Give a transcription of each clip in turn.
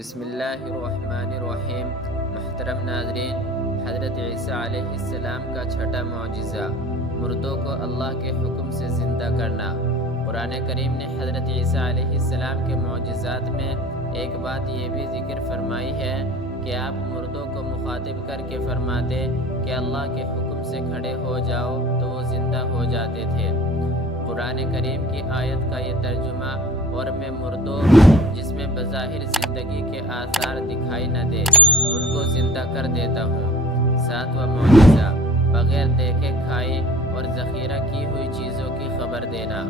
بسم اللہ الرحمن الرحیم۔ محترم ناظرین، حضرت عیسیٰ علیہ السلام کا چھٹا معجزہ، مردوں کو اللہ کے حکم سے زندہ کرنا۔ قرآن کریم نے حضرت عیسیٰ علیہ السلام کے معجزات میں ایک بات یہ بھی ذکر فرمائی ہے کہ آپ مردوں کو مخاطب کر کے فرماتے کہ اللہ کے حکم سے کھڑے ہو جاؤ تو وہ زندہ ہو جاتے تھے۔ قرآن کریم کی آیت کا یہ ترجمہ اور میں مردوں جس میں بظاہر زندگی کے آثار دکھائی نہ دے ان کو زندہ کر دیتا ہوں۔ ساتواں معجزہ، بغیر دیکھے کھائی اور ذخیرہ کی ہوئی چیزوں کی خبر دینا۔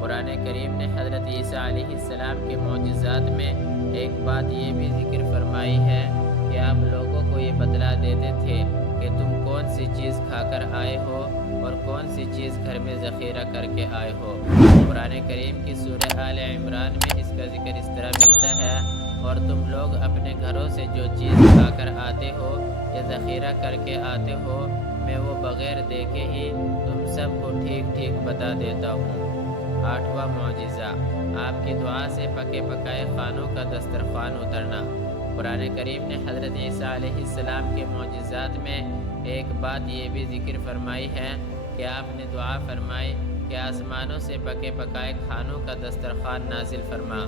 قرآن کریم نے حضرت عیسیٰ علیہ السلام کے معجزات میں ایک بات یہ بھی ذکر فرمائی ہے کہ آپ لوگوں کو یہ بتلا دیتے تھے کہ تم کون سی چیز کھا کر آئے ہو اور کون سی چیز گھر میں ذخیرہ کر کے آئے ہو۔ قرآن کریم کی سورہ آل عمران میں اس کا ذکر اس طرح ملتا ہے، اور تم لوگ اپنے گھروں سے جو چیز کھا کر آتے ہو یا ذخیرہ کر کے آتے ہو، میں وہ بغیر دیکھے ہی تم سب کو ٹھیک ٹھیک بتا دیتا ہوں۔ آٹھواں معجزہ، آپ کی دعا سے پکے پکائے کھانوں کا دسترخوان اترنا۔ قرآن کریم نے حضرت عیسیٰ علیہ السلام کے معجزات میں ایک بات یہ بھی ذکر فرمائی ہے کہ آپ نے دعا فرمائی کہ آسمانوں سے پکے پکائے کھانوں کا دسترخوان نازل فرما۔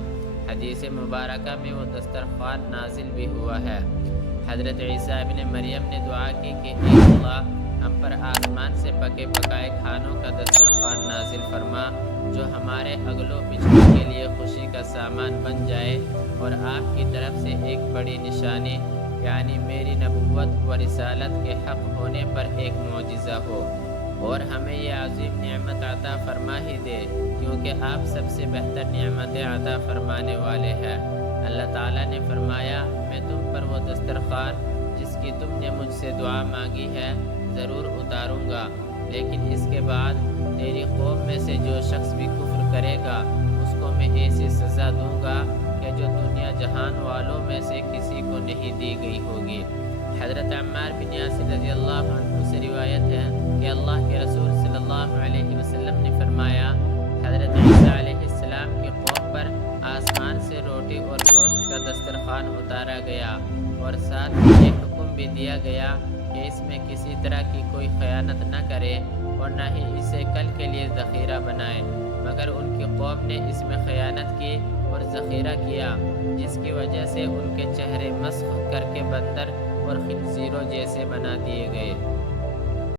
حدیث مبارکہ میں وہ دسترخوان نازل بھی ہوا ہے۔ حضرت عیسیٰ ابن مریم نے دعا کی کہ اے اللہ، ہم پر آسمان سے پکے پکائے کھانوں کا دسترخوان نازل فرما جو ہمارے اگلوں پچھلوں کے لیے خوشی کا سامان بن جائے، اور آپ کی طرف سے ایک بڑی نشانی یعنی میری نبوت و رسالت کے حق ہونے پر ایک معجزہ ہو، اور ہمیں یہ عظیم نعمت عطا فرما ہی دے، کیونکہ آپ سب سے بہتر نعمتیں عطا فرمانے والے ہیں۔ اللہ تعالیٰ نے فرمایا، میں تم پر وہ دسترخوان جس کی تم نے مجھ سے دعا مانگی ہے ضرور اتاروں گا، لیکن اس کے بعد تیری قوم میں سے جو شخص بھی کفر کرے گا اس کو میں ایسی سزا دوں گا کہ جو دنیا جہان والوں میں سے کسی کو نہیں دی گئی ہوگی۔ حضرت عمار بن یاسر رضی اللہ عنہ سے روایت ہے کہ اللہ کے رسول صلی اللہ علیہ وسلم نے فرمایا، حضرت عیسیٰ علیہ السلام کی قوم پر آسمان سے روٹی اور گوشت کا دسترخوان اتارا گیا، اور ساتھ یہ حکم بھی دیا گیا کہ اس میں کسی طرح کی کوئی خیانت نہ کرے اور نہ ہی اسے کل کے لیے ذخیرہ بنائے، مگر ان کی قوم نے اس میں خیانت کی اور ذخیرہ کیا، جس کی وجہ سے ان کے چہرے مسخ کر کے بندر اور خنزیروں جیسے بنا دیے گئے۔